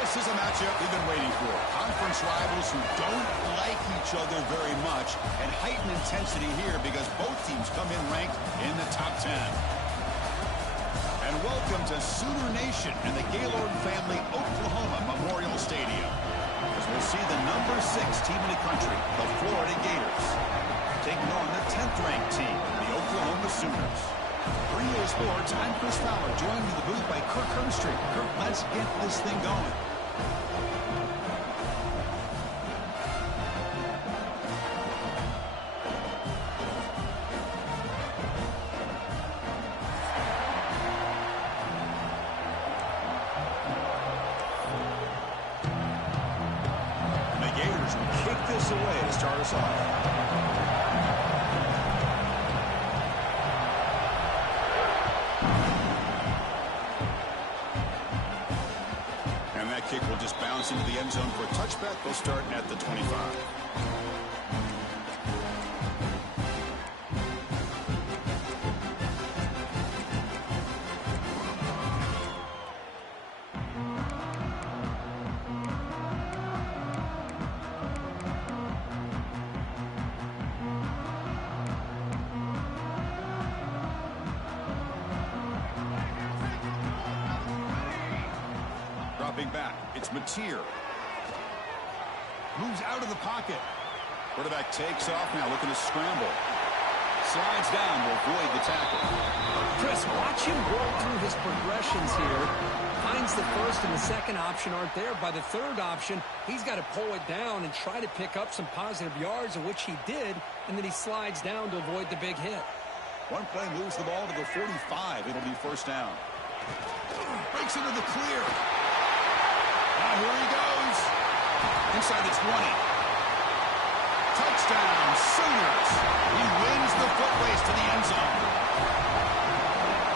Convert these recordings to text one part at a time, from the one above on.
This is a matchup we've been waiting for. Conference rivals who don't like each other very much, and heightened intensity here because both teams come in ranked in the top 10. And welcome to Sooner Nation and the Gaylord Family Oklahoma Memorial Stadium, as we'll see the number 6 team in the country, the Florida Gators, taking on the 10th-ranked team, the Oklahoma Sooners. For EA Sports, I'm Chris Fowler, joined in the booth by Kirk Herbstreit. Kirk, let's get this thing going. And the Gators will kick this away to start us off. Kick will just bounce into the end zone for a touchback. They'll start at the 25. Dropping back, it's Mateer. Moves out of the pocket. Quarterback takes off now, looking to scramble. Slides down to avoid the tackle. Chris, watch him roll through his progressions here. Finds the first and the second option aren't there. By the third option, he's got to pull it down and try to pick up some positive yards, of which he did, and then he slides down to avoid the big hit. One play moves the ball to the 45. It'll be first down. Breaks into the clear. Now here he goes. Inside the 20. Touchdown, Sooners. He wins the foot race to the end zone.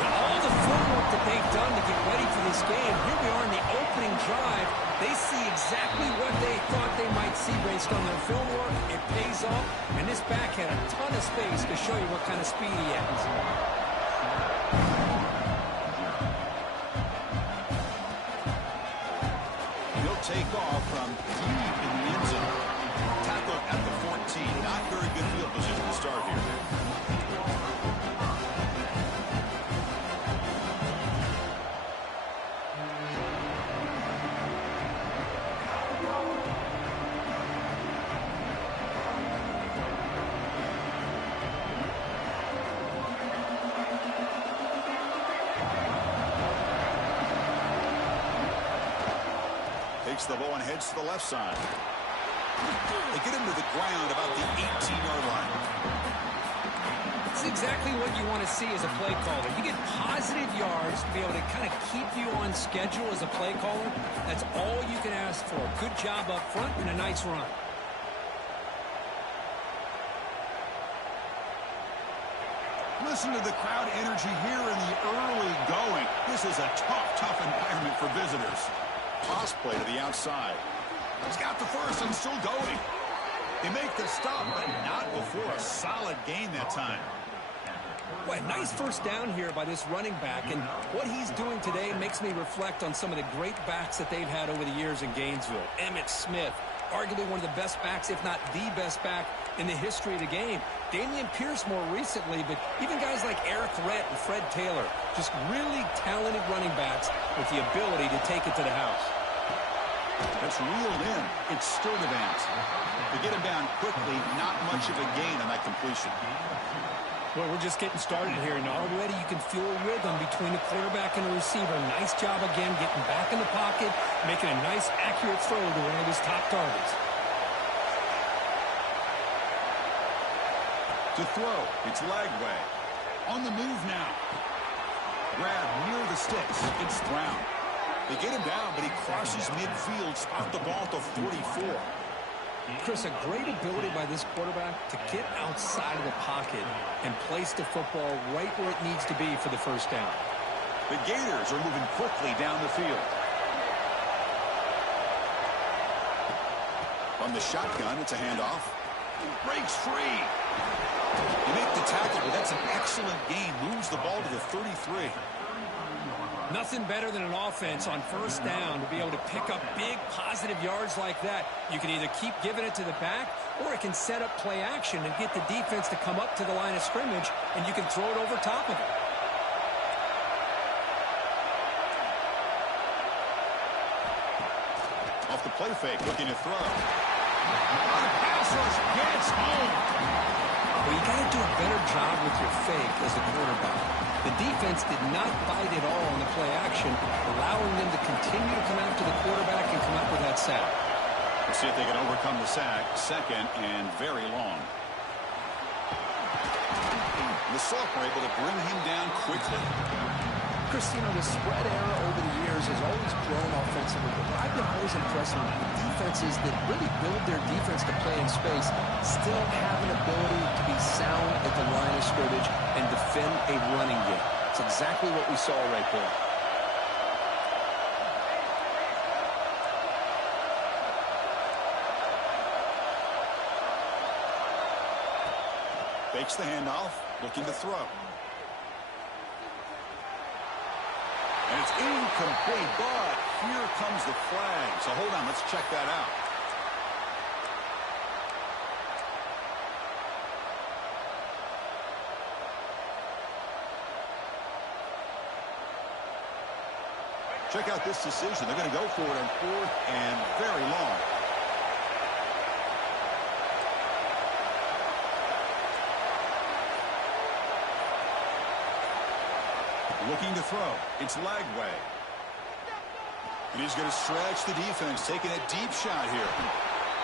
With all the footwork that they've done to get ready for this game, here we are in the opening drive. They see exactly what they thought they might see based on their film work. It pays off, and this back had a ton of space to show you what kind of speed he has. Take off from deep in the end zone. Tackle at the 14. Not very good field position to start here. Takes the ball and heads to the left side. They get him to the ground about the 18-yard line. It's exactly what you want to see as a play caller. You get positive yards to be able to kind of keep you on schedule as a play caller. That's all you can ask for. Good job up front and a nice run. Listen to the crowd energy here in the early going. This is a tough environment for visitors. Toss play to the outside. He's got the first and still going. They make the stop, but not before a solid gain that time. Well, nice first down here by this running back, and what he's doing today makes me reflect on some of the great backs that they've had over the years in Gainesville. Emmitt Smith, arguably one of the best backs, if not the best back in the history of the game. Damian Pierce more recently, but even guys like Eric Rhett and Fred Taylor, just really talented running backs with the ability to take it to the house. That's reeled in. It's Sturdivant. To get him down quickly, not much of a gain on that completion. Well, we're just getting started here, and already you can feel a rhythm between the quarterback and the receiver. Nice job again getting back in the pocket, making a nice, accurate throw to one of his top targets. To throw, it's Lagway. On the move now. Grab near the sticks. It's Brown. They get him down, but he crosses midfield, spot the ball to 44. Chris, a great ability by this quarterback to get outside of the pocket and place the football right where it needs to be for the first down. The Gators are moving quickly down the field. On the shotgun, it's a handoff. Breaks free. You make the tackle, but that's an excellent gain. Moves the ball to the 33. Nothing better than an offense on first down to be able to pick up big positive yards like that. You can either keep giving it to the back, or it can set up play action and get the defense to come up to the line of scrimmage, and you can throw it over top of it. Off the play fake, looking to throw. The pass rush gets home. Well, you got to do a better job with your fake as a quarterback. The defense did not bite at all on the play action, allowing them to continue to come after the quarterback and come up with that sack. We'll see if they can overcome the sack. Second and very long. The Sox were able to bring him down quickly. Christina, the spread era over the years has always grown offensively, but I've been always impressed with defenses that really build their defense to play in space, still have an ability to be sound at the line of scrimmage and defend a running game. It's exactly what we saw right there. Fakes the handoff, looking to throw. And it's incomplete, but here comes the flag. So hold on, let's check that out. Check out this decision. They're going to go for it on fourth and very long. Looking to throw. It's Lagway. And he's going to stretch the defense, taking a deep shot here.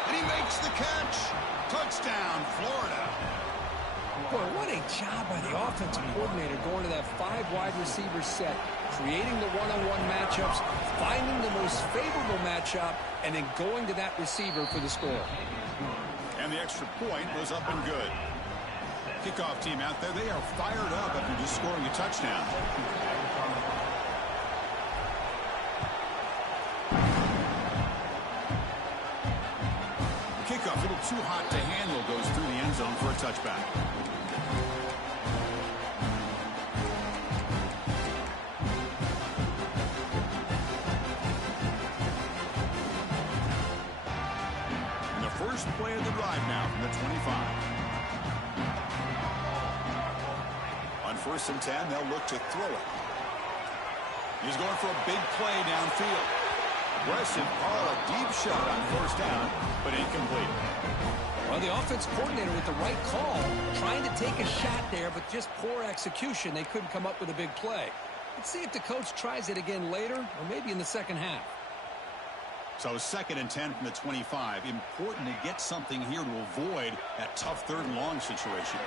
And he makes the catch. Touchdown, Florida. Boy, what a job by the offensive coordinator going to that 5 wide receiver set, creating the one-on-one matchups, finding the most favorable matchup, and then going to that receiver for the score. And the extra point was up and good. Kickoff team out there, they are fired up after just scoring a touchdown. The kickoff, a little too hot to handle, goes through the end zone for a touchback. And the first play of the drive now from the 25. On 1st and 10, they'll look to throw it. He's going for a big play downfield. Aggressive call, a deep shot on 1st down, but incomplete. Well, the offense coordinator with the right call, trying to take a shot there, but just poor execution. They couldn't come up with a big play. Let's see if the coach tries it again later, or maybe in the second half. So 2nd and 10 from the 25. Important to get something here to avoid that tough 3rd and long situation.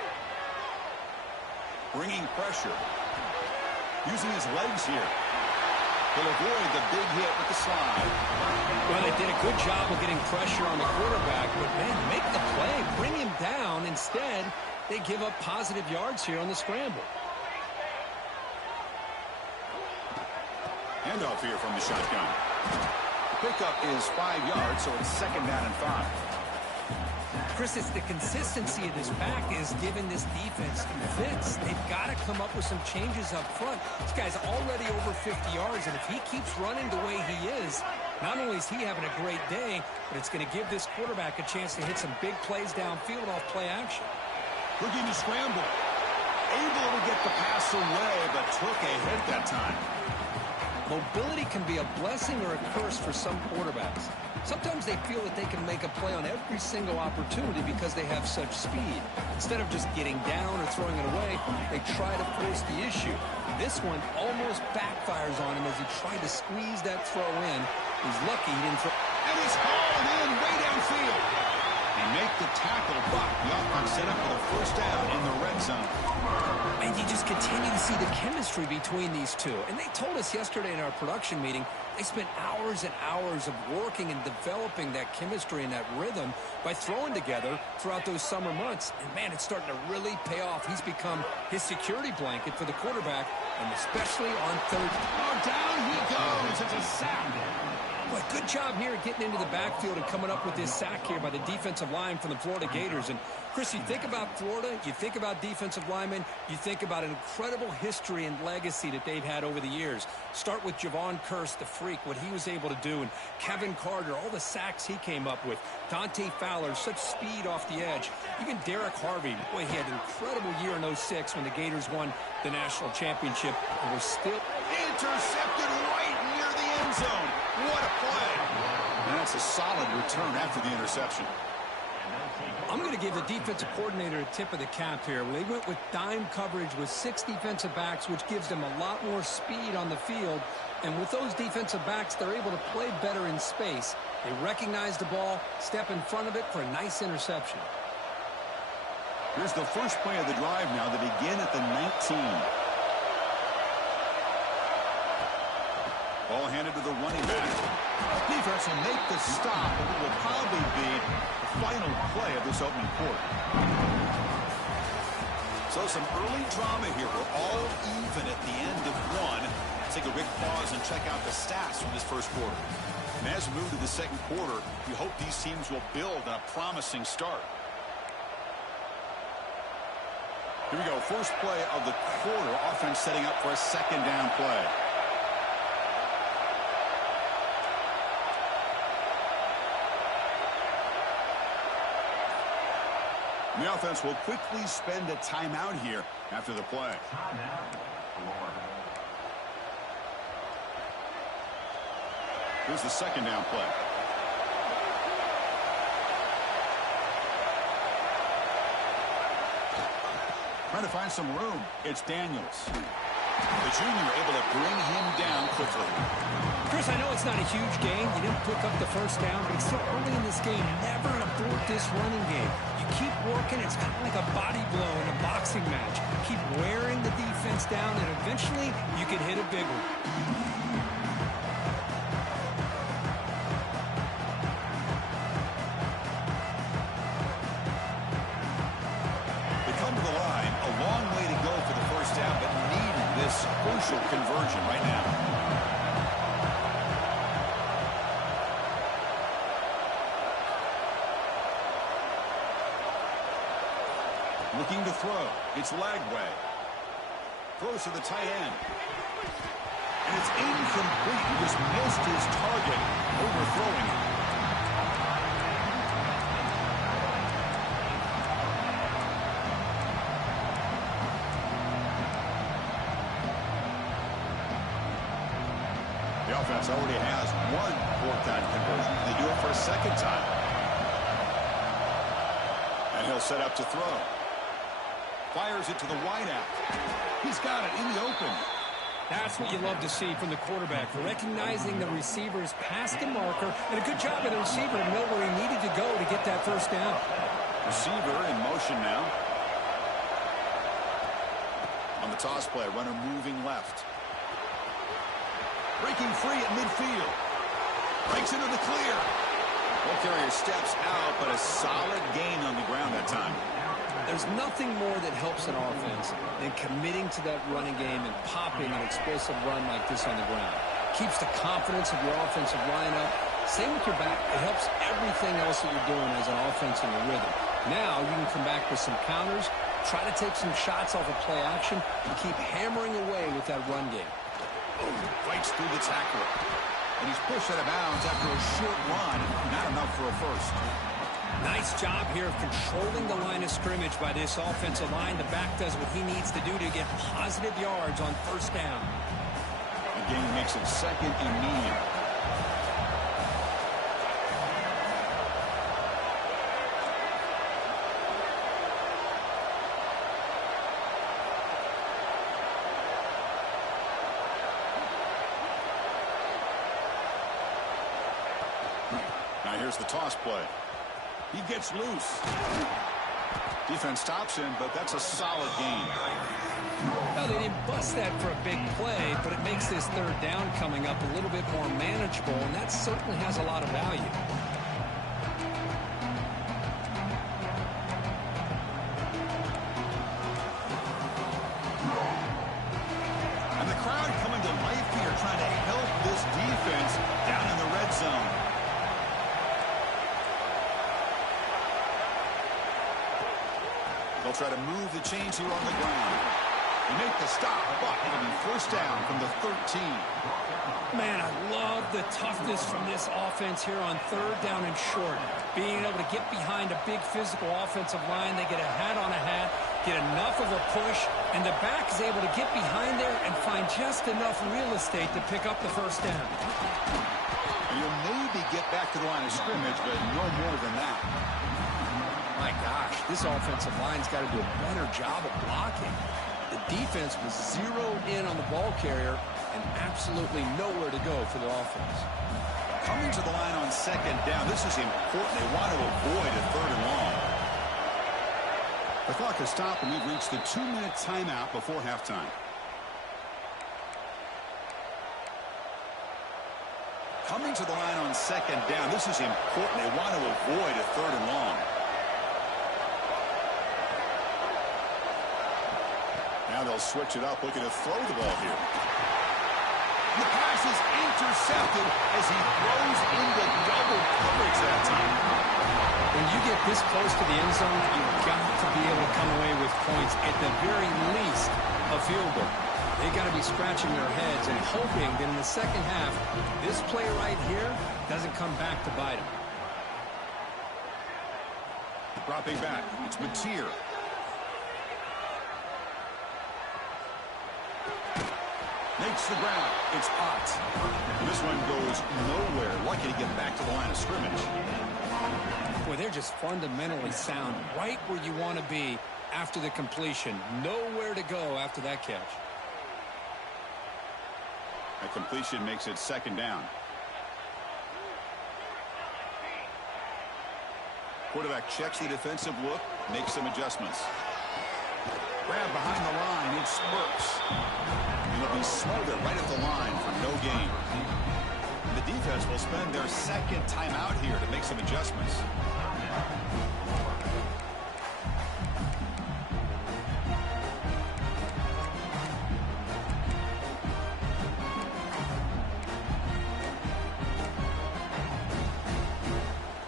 Bringing pressure. Using his legs here. He'll avoid the big hit with the slide. Well, they did a good job of getting pressure on the quarterback, but, man, make the play. Bring him down. Instead, they give up positive yards here on the scramble. Handoff here from the shotgun. Pickup is 5 yards, so it's 2nd down and 5. Chris, it's the consistency of this back is giving this defense fits. They've got to come up with some changes up front. This guy's already over 50 yards, and if he keeps running the way he is, not only is he having a great day, but it's going to give this quarterback a chance to hit some big plays downfield off play action. Looking to scramble. Able to get the pass away, but took a hit that time. Mobility can be a blessing or a curse for some quarterbacks. Sometimes they feel that they can make a play on every single opportunity because they have such speed. Instead of just getting down or throwing it away, they try to force the issue. This one almost backfires on him as he tried to squeeze that throw in. He's lucky he didn't throw. And he's hauled in way downfield. They make the tackle, but the offense set up for the 1st down in the red zone. And you just continue to see the chemistry between these two. And they told us yesterday in our production meeting, they spent hours and hours of working and developing that chemistry and that rhythm by throwing together throughout those summer months. And, man, it's starting to really pay off. He's become his security blanket for the quarterback, and especially on 3rd. Oh, down he goes. It's a sack. Well, good job here getting into the backfield and coming up with this sack here by the defensive line from the Florida Gators. And, Chris, you think about Florida, you think about defensive linemen, you think about an incredible history and legacy that they've had over the years. Start with Javon Kearse, the freak, what he was able to do, and Kevin Carter, all the sacks he came up with. Dante Fowler, such speed off the edge. Even Derek Harvey, boy, he had an incredible year in '06 when the Gators won the national championship and was still intercepted right near the end zone. What a play. And that's a solid return after the interception. I'm going to give the defensive coordinator a tip of the cap here. They went with dime coverage with 6 defensive backs, which gives them a lot more speed on the field. And with those defensive backs, they're able to play better in space. They recognize the ball, step in front of it for a nice interception. Here's the first play of the drive now. They begin at the 19. Ball handed to the running back. Defense will make the stop, but it will probably be the final play of this opening quarter. So some early drama here. We're all even at the end of one. Take a quick pause and check out the stats from this first quarter. And as we move to the second quarter, we hope these teams will build on a promising start. Here we go. First play of the quarter. Offense setting up for a second down play. The offense will quickly spend a timeout here after the play. Here's the second down play. Trying to find some room. It's Daniels. The junior able to bring him down quickly. Chris, I know it's not a huge game. You didn't pick up the first down, but it's still early in this game. Never abort this running game. You keep working. It's kind of like a body blow in a boxing match. Keep wearing the defense down, and eventually you can hit a big one. Crucial conversion right now. Looking to throw. It's Lagway. Throws to the tight end. And it's incomplete. He just missed his target, overthrowing it. Offense already has one fourth-down conversion. They do it for a second time. And he'll set up to throw. Fires it to the wideout. He's got it in the open. That's what you love to see from the quarterback, recognizing the receiver's past the marker, and a good job of the receiver to know where he needed to go to get that first down. Receiver in motion now. On the toss play, runner moving left. Breaking free at midfield. Breaks into the clear. Ball carrier steps out, but a solid gain on the ground that time. There's nothing more that helps an offense than committing to that running game and popping an explosive run like this on the ground. Keeps the confidence of your offensive line up. Same with your back. It helps everything else that you're doing as an offense in your rhythm. Now you can come back with some counters, try to take some shots off of play action, and keep hammering away with that run game. Fights through the tackle. And he's pushed out of bounds after a short run. Not enough for a first. Nice job here of controlling the line of scrimmage by this offensive line. The back does what he needs to do to get positive yards on first down. The game makes it second and medium. Here's the toss play. He gets loose. Defense stops him, but that's a solid gain. Well, they didn't bust that for a big play, but it makes this third down coming up a little bit more manageable, and that certainly has a lot of value. And the crowd coming to life here, trying to help this defense down in the red zone. They'll try to move the chains here on the ground. They make the stop, but it'll be first down from the 13. Man, I love the toughness from this offense here on third down and short. Being able to get behind a big physical offensive line, they get a hat on a hat, get enough of a push, and the back is able to get behind there and find just enough real estate to pick up the first down. You'll maybe get back to the line of scrimmage, but no more than that. My gosh, this offensive line's got to do a better job of blocking. The defense was zeroed in on the ball carrier and absolutely nowhere to go for the offense. Coming to the line on second down, this is important. They want to avoid a third and long. The clock has stopped, and we've reached the 2-minute timeout before halftime. Coming to the line on second down, this is important. They want to avoid a third and long. Now they'll switch it up, looking to throw the ball here. The pass is intercepted as he throws into double coverage that time. When you get this close to the end zone, you've got to be able to come away with points, at the very least, a field goal. They've got to be scratching their heads and hoping that in the second half, this play right here doesn't come back to bite them. Dropping back, it's Mateer. Makes the ground. It's Ott. And this one goes nowhere. Lucky to get back to the line of scrimmage. Boy, they're just fundamentally sound. Right where you want to be after the completion. Nowhere to go after that catch. That completion makes it second down. Quarterback checks the defensive look, makes some adjustments. Grab behind the line, it spurts. And it'll be smothered right at the line for no gain. The defense will spend their second timeout here to make some adjustments.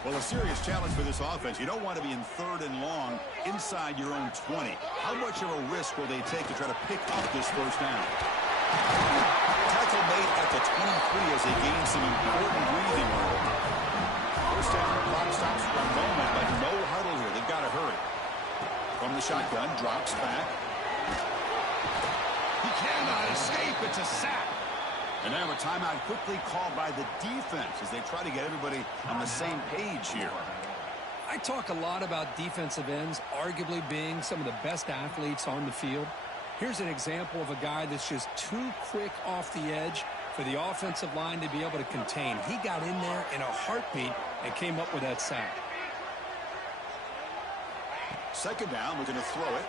Well, a serious challenge for this offense. You don't want to be in third and long inside your own 20. How much of a risk will they take to try to pick up this first down? Tackle made at the 23 as they gain some important breathing room. First down, clock stops for a moment, but no huddle here. They've got to hurry. From the shotgun, drops back. He cannot escape. It's a sack. And now a timeout quickly called by the defense as they try to get everybody on the same page here. I talk a lot about defensive ends arguably being some of the best athletes on the field. Here's an example of a guy that's just too quick off the edge for the offensive line to be able to contain. He got in there in a heartbeat and came up with that sack. Second down, we're going to throw it.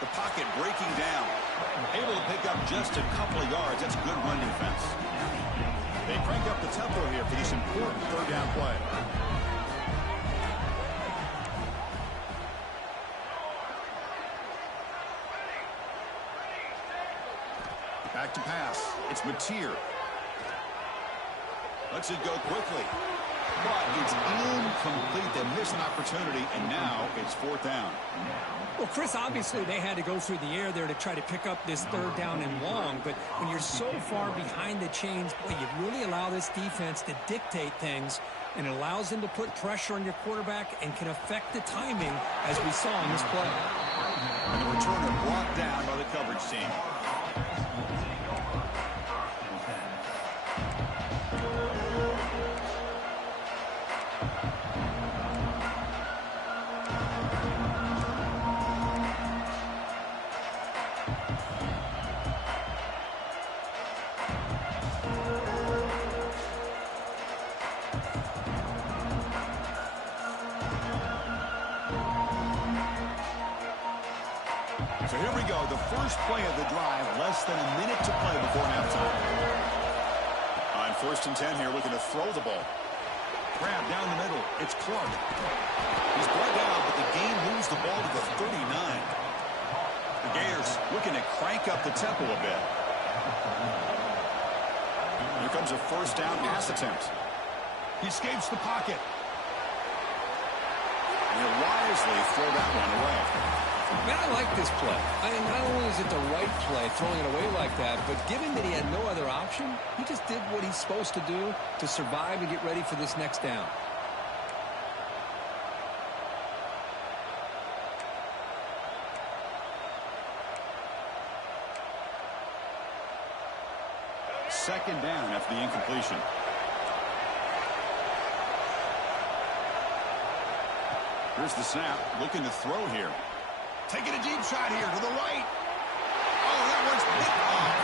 The pocket breaking down. Able to pick up just a couple of yards. That's good run defense. They crank up the tempo here for this important third down play. Back to pass. It's Mateer. Lets it go quickly. But it's incomplete. They miss an opportunity, and now it's fourth down. Well, Chris, obviously they had to go through the air there to try to pick up this third down and long, but when you're so far behind the chains, boy, you really allow this defense to dictate things, and it allows them to put pressure on your quarterback and can affect the timing, as we saw in this play. And the returner brought down by the coverage team. So here we go, the first play of the drive, less than a minute to play before halftime. On first and 10 here, looking to throw the ball. Grab down the middle, it's Clark. He's brought down, but the game moves the ball to the 39. The Gators looking to crank up the tempo a bit. Here comes a first down pass attempt. He escapes the pocket. And he'll wisely throw that one away. Man, I like this play. Not only is it the right play, throwing it away like that, but given that he had no other option, he just did what he's supposed to do to survive and get ready for this next down. Second down after the incompletion. Here's the snap, looking to throw here. Taking a deep shot here to the right. Oh, that one's picked off.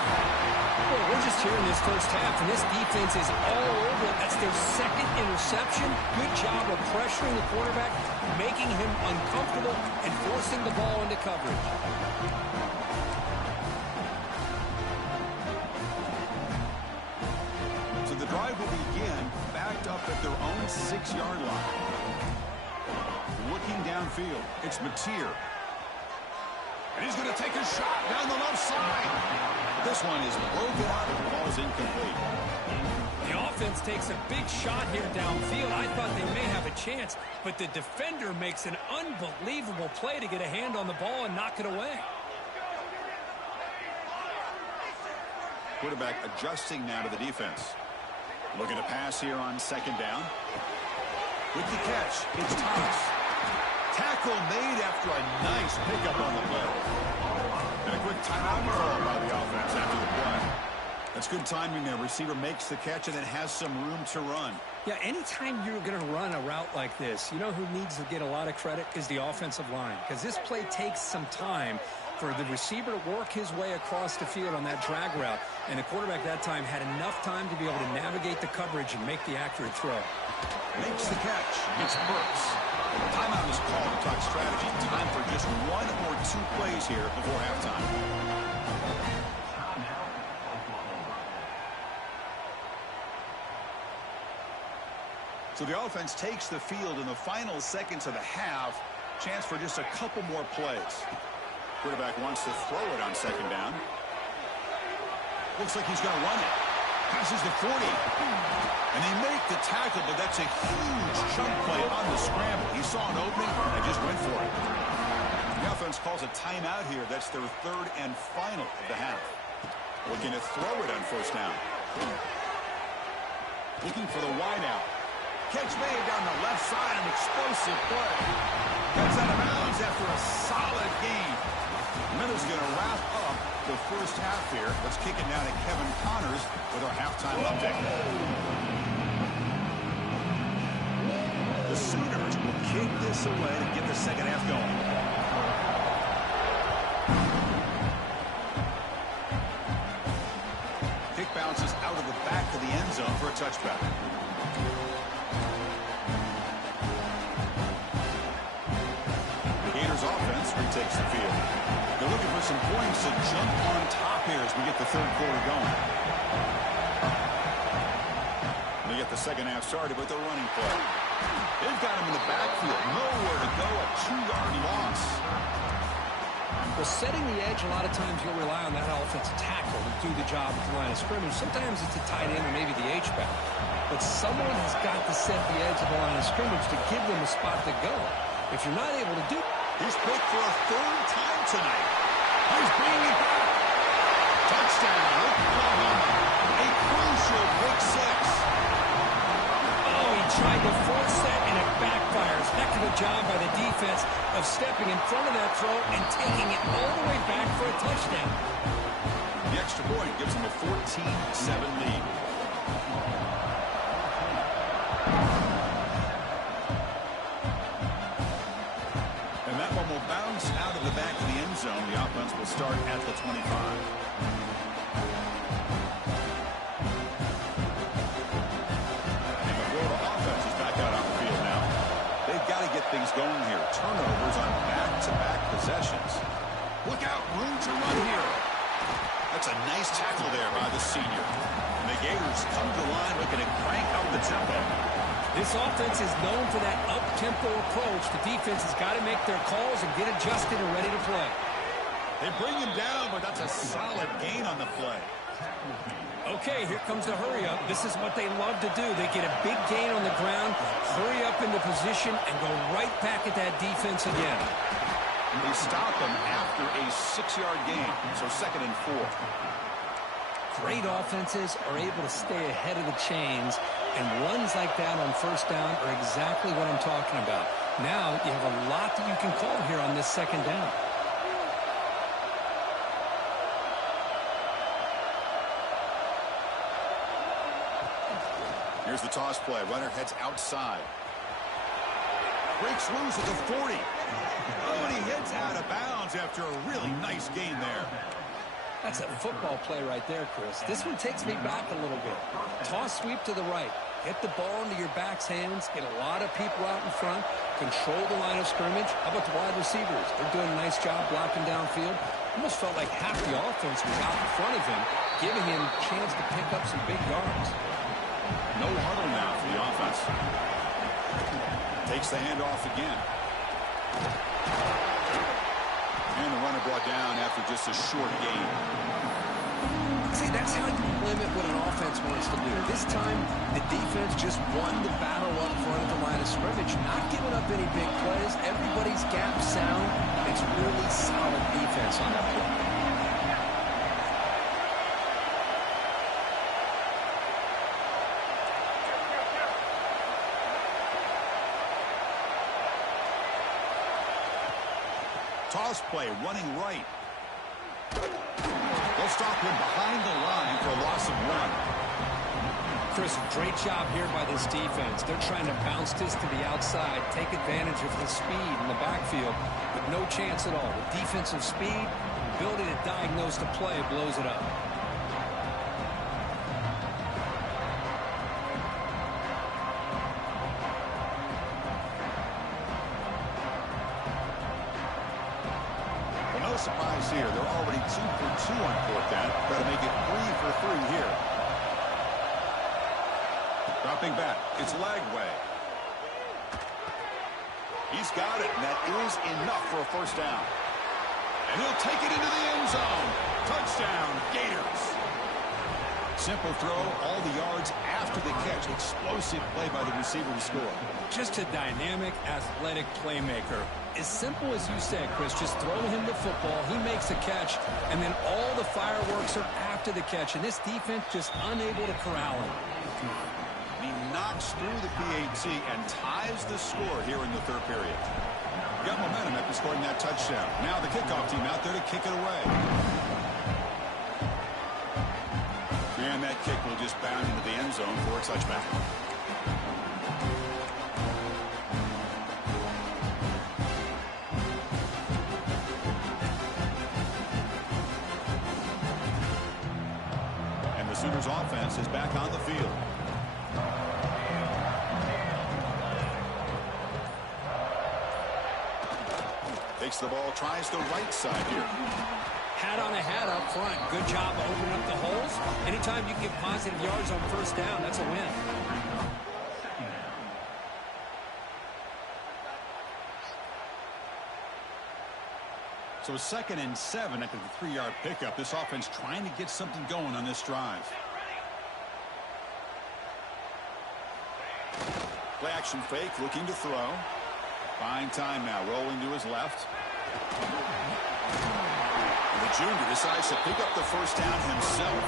Well, we're just here in this first half, and this defense is all over it. That's their second interception. Good job of pressuring the quarterback, making him uncomfortable, and forcing the ball into coverage. So the drive will begin backed up at their own 6-yard line. Looking downfield, it's Mateer. And he's going to take a shot down the left side. This one is broken up and the ball is incomplete. The offense takes a big shot here downfield. I thought they may have a chance, but the defender makes an unbelievable play to get a hand on the ball and knock it away. Quarterback adjusting now to the defense. Looking to pass here on second down. With the catch, it's Thomas. Tackle made after a nice pickup on the play. And a quick timeout call by the offense after the play. That's good timing there. Receiver makes the catch and then has some room to run. Yeah, anytime you're going to run a route like this, you know who needs to get a lot of credit is the offensive line. Because this play takes some time for the receiver to work his way across the field on that drag route. And the quarterback that time had enough time to be able to navigate the coverage and make the accurate throw. Makes the catch. It's Burks. Timeout is called to talk strategy. Time for just 1 or 2 plays here before halftime. So the offense takes the field in the final seconds of the half. Chance for just a couple more plays. Quarterback wants to throw it on second down. Looks like he's going to run it. Passes the 40. And they make the tackle, but that's a huge chunk play on the scramble. He saw an opening and just went for it. The offense calls a timeout here. That's their 3rd and final of the half. Looking to throw it on first down. Looking for the wideout. Catch made down the left side, an explosive play. Gets out of bounds after a solid gain. Miller's going to wrap up the first half here. Let's kick it down to Kevin Connors with our halftime update. The Sooners will kick this away to get the second half going. Kick bounces out of the back of the end zone for a touchback. The Gators offense retakes the field. They're looking for some points to jump on top here as we get the third quarter going. They get the second half started with a running play. They've got him in the backfield. Nowhere to go. A 2-yard loss. Well, setting the edge, a lot of times you'll rely on that offensive tackle to do the job at the line of scrimmage. Sometimes it's a tight end or maybe the H-back. But someone has got to set the edge of the line of scrimmage to give them a spot to go. If you're not able to do it. He's picked for a 3rd time tonight. He's bringing it back. Touchdown, Oklahoma. A crucial pick 6. Oh, he tried to force that, and it backfires. Heck of a job by the defense of stepping in front of that throw and taking it all the way back for a touchdown. The extra point gives him a 14-7 lead. And that one will bounce out of the back of the end zone. The offense will start at the 25. Things going here. Turnovers on back-to-back possessions. Look out, room to run here. That's a nice tackle there by the senior. And the Gators come to the line looking to crank up the tempo. This offense is known for that up-tempo approach. The defense has got to make their calls and get adjusted and ready to play. They bring him down, but that's a solid gain on the play. Okay, here comes the hurry up. This is what they love to do. They get a big gain on the ground, hurry up into position, and go right back at that defense again. They stop them after a 6-yard gain, so 2nd and 4. Great offenses are able to stay ahead of the chains, and runs like that on 1st down are exactly what I'm talking about. Now you have a lot that you can call here on this 2nd down. Here's the toss play. Runner heads outside. Breaks loose at the 40. Oh, and he heads out of bounds after a really nice gain there. That's a football play right there, Chris. This one takes me back a little bit. Toss sweep to the right. Get the ball into your back's hands. Get a lot of people out in front. Control the line of scrimmage. How about the wide receivers? They're doing a nice job blocking downfield. Almost felt like half the offense was out in front of him, giving him a chance to pick up some big yards. No huddle now for the offense. Takes the handoff again. And the runner brought down after just a short gain. See, that's how you limit what an offense wants to do. This time, the defense just won the battle up front of the line of scrimmage, not giving up any big plays. Everybody's gap sound. It's really solid defense on that play. Toss play, running right. They'll stop him behind the line for a loss of 1. Chris, great job here by this defense. They're trying to bounce this to the outside, take advantage of his speed in the backfield, but no chance at all. The defensive speed, ability to diagnose the play, blows it up. No surprise here. They're already 2 for 2 on 4th down. Got to make it 3 for 3 here. Dropping back. It's Lagway. He's got it, and that is enough for a 1st down. And he'll take it into the end zone. Touchdown, Gators. Simple throw, all the yards after the catch. Explosive play by the receiver to score. Just a dynamic, athletic playmaker. As simple as you said, Chris, just throw him the football, he makes a catch, and then all the fireworks are after the catch, and this defense just unable to corral him. He knocks through the PAT and ties the score here in the 3rd period. Got momentum after scoring that touchdown. Now the kickoff team out there to kick it away. And that kick will just bound into the end zone for a touchback. And the Sooners offense is back on the field. Takes the ball, tries the right side here. Hat on a hat up front. Good job opening up the holes. Anytime you can get positive yards on 1st down, that's a win. So 2nd and 7 after the 3-yard pickup. This offense trying to get something going on this drive. Play action fake, looking to throw. Fine time now, rolling to his left. And the junior decides to pick up the 1st down himself.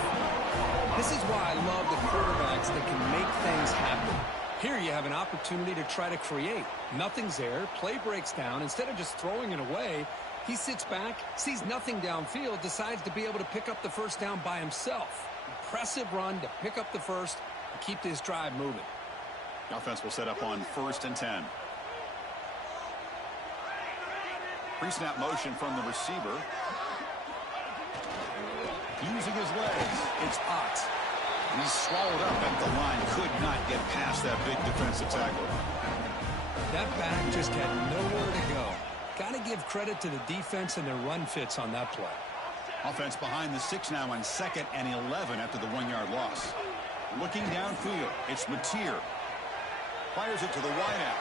This is why I love the quarterbacks that can make things happen. Here you have an opportunity to try to create. Nothing's there. Play breaks down. Instead of just throwing it away, he sits back, sees nothing downfield, decides to be able to pick up the 1st down by himself. Impressive run to pick up the 1st and keep this drive moving. The offense will set up on 1st and 10. Pre-snap motion from the receiver. Using his legs. It's Ott. He's swallowed up at the line. Could not get past that big defensive tackle. That back just had nowhere to go. Got to give credit to the defense and their run fits on that play. Offense behind the 6 now on 2nd and 11 after the 1-yard loss. Looking downfield. It's Mateer. Fires it to the wideout.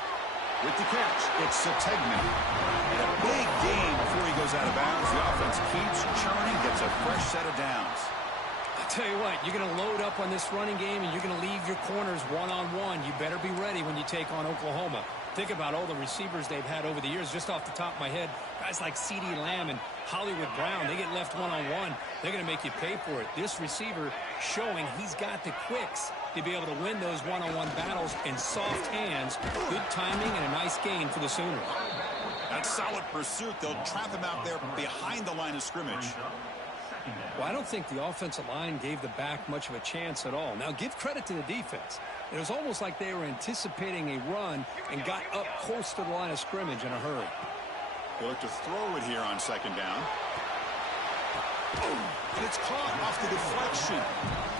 With the catch, it's Sategman. And a big gain before he goes out of bounds. The offense keeps churning, gets a fresh set of downs. Tell you what, you're going to load up on this running game, and you're going to leave your corners one-on-one. You better be ready when you take on Oklahoma. Think about all the receivers they've had over the years. Just off the top of my head, guys like CeeDee Lamb and Hollywood Brown, they get left one-on-one. They're going to make you pay for it. This receiver showing he's got the quicks to be able to win those one-on-one battles in soft hands. Good timing and a nice gain for the Sooners. That's solid pursuit. They'll trap him out there behind the line of scrimmage. Well, I don't think the offensive line gave the back much of a chance at all. Now, give credit to the defense. It was almost like they were anticipating a run and got up close to the line of scrimmage in a hurry. They look to throw it here on second down. And it's caught off the deflection.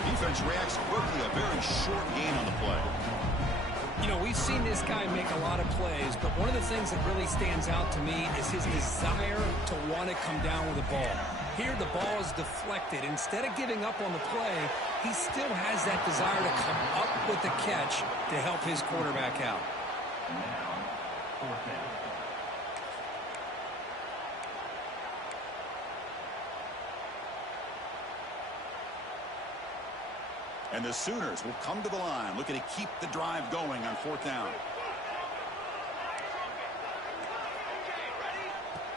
Defense reacts quickly. A very short gain on the play. You know, we've seen this guy make a lot of plays, but one of the things that really stands out to me is his desire to want to come down with the ball. Here, the ball is deflected. Instead of giving up on the play, he still has that desire to come up with the catch to help his quarterback out. And the Sooners will come to the line, looking to keep the drive going on fourth down.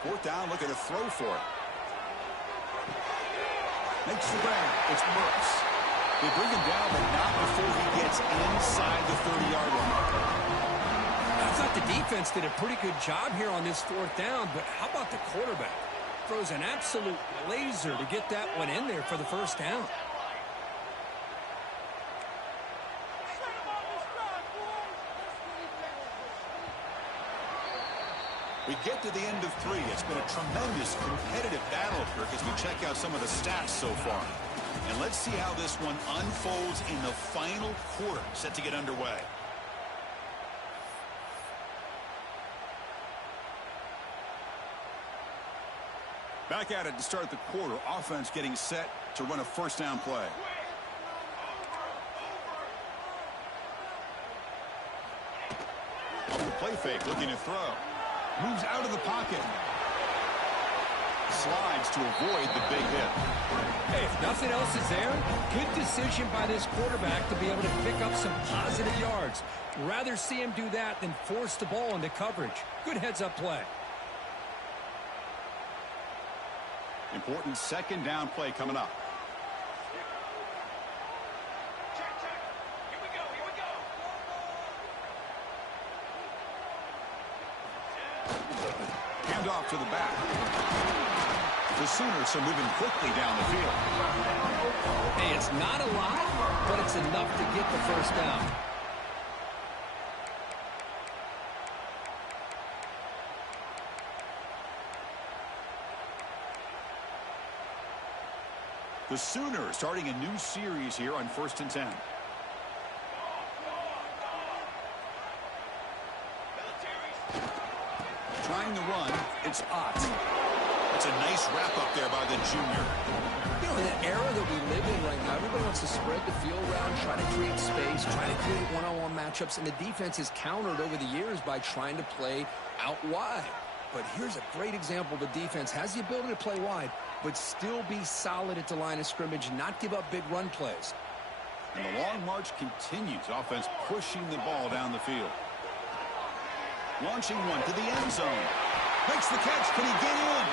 Fourth down, looking to throw for it. Makes the grab. It's Brooks. They bring him down, but not before he gets inside the 30-yard line. I thought the defense did a pretty good job here on this fourth down, but how about the quarterback? Throws an absolute laser to get that one in there for the first down. We get to the end of 3. It's been a tremendous competitive battle, Kirk, as we check out some of the stats so far. And let's see how this one unfolds in the final quarter, set to get underway. Back at it to start the quarter. Offense getting set to run a first down play. On the play fake, looking to throw. Moves out of the pocket. Slides to avoid the big hit. Hey, if nothing else is there, good decision by this quarterback to be able to pick up some positive yards. Rather see him do that than force the ball into coverage. Good heads-up play. Important second down play coming up. Off to the back. The Sooners are moving quickly down the field. Hey, it's not a lot, but it's enough to get the first down. The Sooners starting a new series here on 1st and 10. Trying to run, it's Ott. It's a nice wrap up there by the junior. You know, in the era that we live in right now, everybody wants to spread the field around, try to create space, try to create one-on-one matchups, and the defense is countered over the years by trying to play out wide. But here's a great example. The defense has the ability to play wide, but still be solid at the line of scrimmage, not give up big run plays. And the long march continues. Offense pushing the ball down the field. Launching one to the end zone. Makes the catch. Can he get in?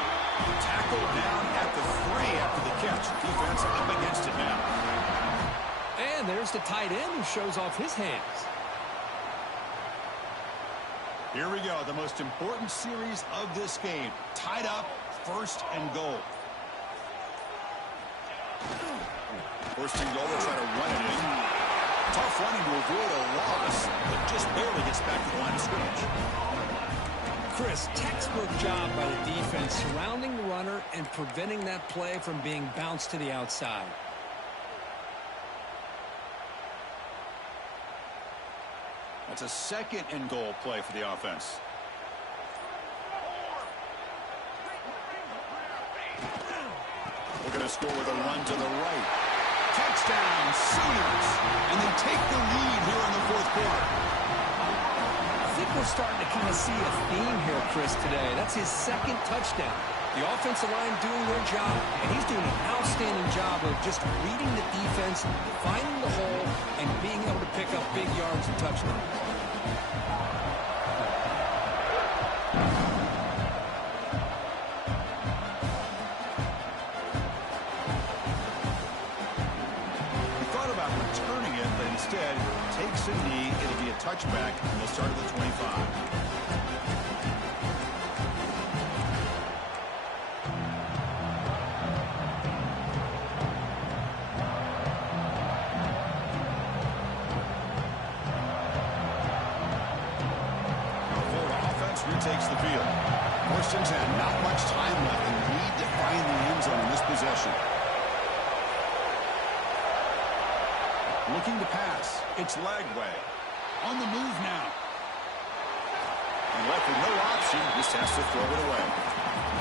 Tackled down at the 3 after the catch. Defense up against it now. And there's the tight end who shows off his hands. Here we go. The most important series of this game. Tied up, 1st and goal. 1st and goal. They'll try to run it in. Tough running to avoid a loss, but just barely gets back to the line of scrimmage. Chris, textbook job by the defense surrounding the runner and preventing that play from being bounced to the outside. That's a 2nd and goal play for the offense. We're going to score with a run to the right. Touchdown, Sooners. And they take the lead here in the 4th quarter. I think we're starting to kind of see a theme here, Chris, today. That's his 2nd touchdown. The offensive line doing their job, and he's doing an outstanding job of just reading the defense, finding the hole, and being able to pick up big yards and touchdowns. He thought about returning it, but instead takes a knee. It'll be a touchback, and they'll start at the 25. Takes the field. First and 10. Not much time left, and need to find the end zone in this possession. Looking to pass. It's Lagway. On the move now. And left with no option. Just has to throw it away.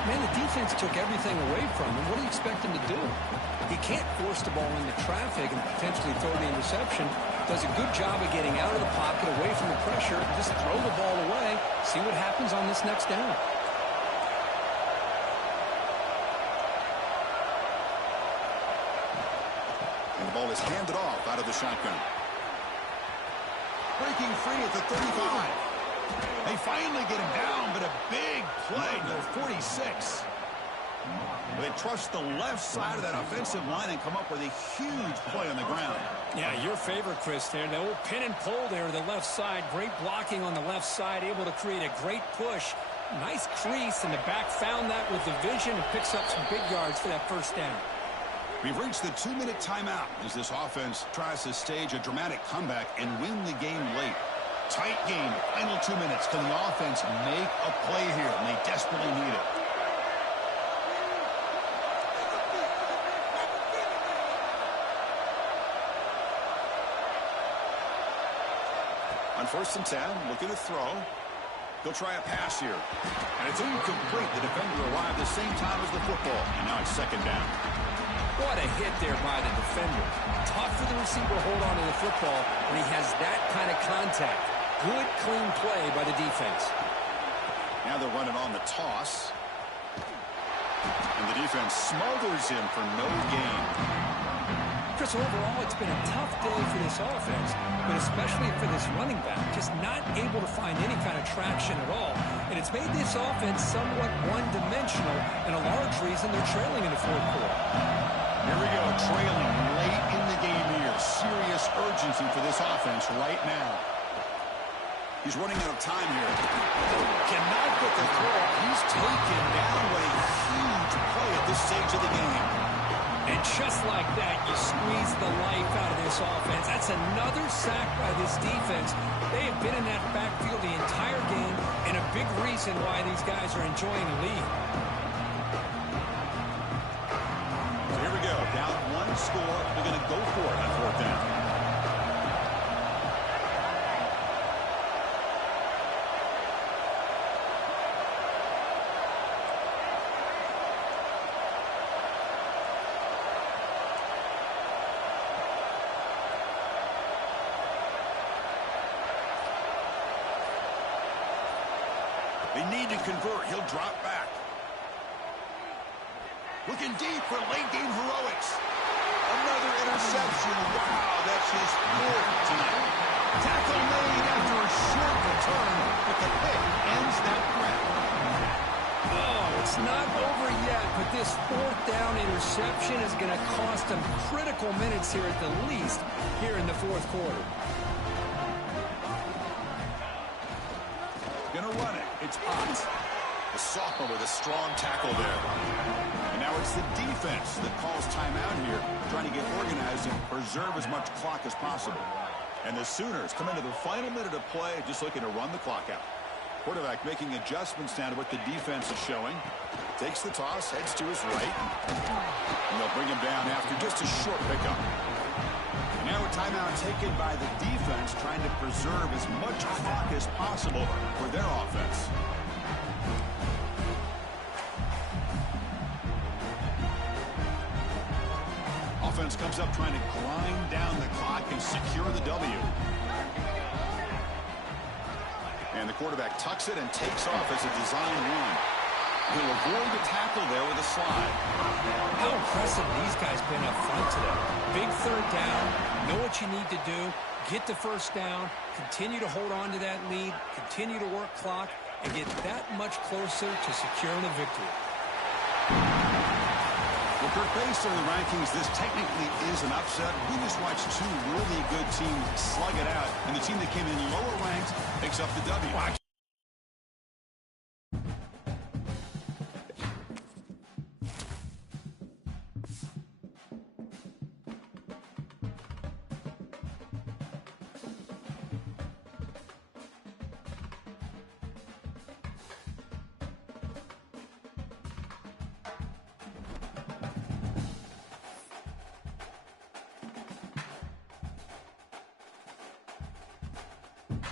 Man, the defense took everything away from him. What do you expect him to do? He can't force the ball into traffic and potentially throw the interception. Does a good job of getting out of the pocket, away from the pressure, just throw the ball away, see what happens on this next down. And the ball is handed off out of the shotgun. Breaking free at the 35. They finally get him down, but a big play to the 46. They trust the left side of that offensive line and come up with a huge play on the ground. Yeah, your favorite, Chris, there. The old pin and pull there to the left side. Great blocking on the left side, able to create a great push. Nice crease, and the back found that with the vision and picks up some big yards for that first down. We've reached the 2-minute timeout as this offense tries to stage a dramatic comeback and win the game late. Tight game, final 2 minutes. Can the offense make a play here? And they desperately need it. On first and 10, looking to throw. He'll try a pass here. And it's incomplete. The defender arrived the same time as the football. And now it's second down. What a hit there by the defender. Tough for the receiver to hold on to the football when he has that kind of contact. Good, clean play by the defense. Now they're running on the toss. And the defense smothers him for no gain. Chris, overall, it's been a tough day for this offense, but especially for this running back, just not able to find any kind of traction at all. And it's made this offense somewhat one-dimensional, and a large reason they're trailing in the fourth quarter. Here we go, trailing late in the game here. Serious urgency for this offense right now. He's running out of time here. Cannot get the throw. He's taken down. What a huge play at this stage of the game. And just like that, you squeeze the life out of this offense. That's another sack by this defense. They have been in that backfield the entire game, and a big reason why these guys are enjoying the lead. So here we go. Down one score. They're going to go for it on fourth down. They need to convert. He'll drop back. Looking deep for late game heroics. Another interception. Wow, that's his fourth time. Tackle made after a short return, but the pick ends that threat. Oh, it's not over yet, but this fourth down interception is going to cost them critical minutes here at the least here in the fourth quarter. Gonna run it. It's Ott. The sophomore with a strong tackle there. And now it's the defense that calls timeout here, trying to get organized and preserve as much clock as possible. And the Sooners come into the final minute of play, just looking to run the clock out. Quarterback making adjustments down to what the defense is showing. Takes the toss, heads to his right. And they'll bring him down after just a short pickup. And now a timeout taken by the defense, trying to preserve as much clock as possible for their offense. Offense comes up trying to grind down the clock and secure the W. And the quarterback tucks it and takes off as a design run. He'll avoid the tackle there with a slide. How impressive these guys been up front today. Big third down, know what you need to do, get the first down, continue to hold on to that lead, continue to work clock, and get that much closer to securing a victory. Well, Kirk, based on the rankings, this technically is an upset. We just watched two really good teams slug it out, and the team that came in lower ranked picks up the W.